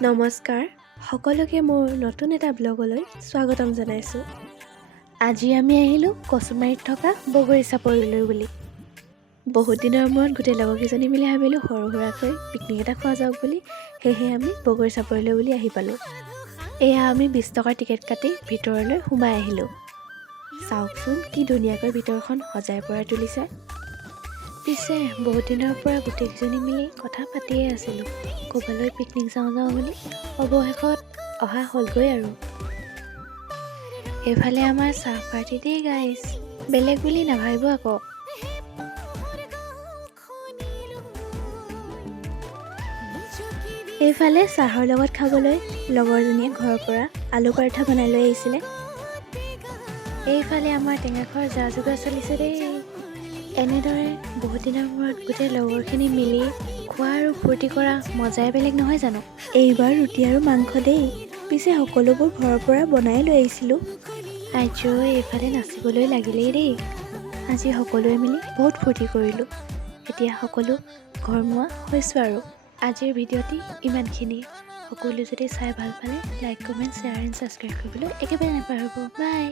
নমস্কাৰ সকলোকে মোৰ নতুন এটা ব্লগলৈ স্বাগতম জনাইছোঁ। আজি আমি আহিলোঁ কচুমাৰীত থকা বগৰী চাপৰিলৈ বুলি। বহুত দিনৰ মূৰত গোটেই লগৰকেইজনী মিলি ভাবিলোঁ সৰু সুৰাকৈ পিকনিক এটা খোৱা যাওক বুলি, সেয়েহে আমি বগৰী চাপৰিলৈ বুলি আহি পালোঁ। এয়া আমি 20 টকাৰ টিকেট কাটি ভিতৰলৈ সোমাই আহিলোঁ। চাওকচোন কি ধুনীয়াকৈ ভিতৰখন সজাই পৰাই তুলিছে। পিছে বহুত দিনৰ পৰা গোটেইকেইজনী মিলি কথা পাতিয়ে আছিলোঁ ক'ৰবালৈ পিকনিক যাওঁ বুলি। অৱশেষত অহা হ'লগৈ আৰু। এইফালে আমাৰ চাহ পাৰ্টি দেই গাইজ, বেলেগ বুলি নাভাবিব আকৌ। এইফালে চাহৰ লগত খাবলৈ লগৰজনীয়ে ঘৰৰ পৰা আলু পৰঠা বনাই লৈ আহিছিলে। এইফালে আমাৰ টেঙা খোৱাৰ যা যোগাৰ চলিছে দেই। এনেদৰে বহুত দিনৰ মূৰত গোটেই লগৰখিনি মিলি খোৱা আৰু ফূৰ্তি কৰা মজাই বেলেগ নহয় জানো। এইবাৰ ৰুটি আৰু মাংস দেই, পিছে সকলোবোৰ ঘৰৰ পৰা বনাই লৈ আহিছিলোঁ। আইজৈ এইফালে নাচিবলৈ লাগিলেই দেই। আজি সকলোৱে মিলি বহুত ফূৰ্তি কৰিলোঁ। এতিয়া সকলো ঘৰমুৱা হৈছোঁ আৰু। আজিৰ ভিডিঅ'টি ইমানখিনিয়ে। সকলোৱে যদি চাই ভাল পালে like, comment, share and subscribe কৰিবলৈ একেবাৰে নাপাহৰিব। বাই।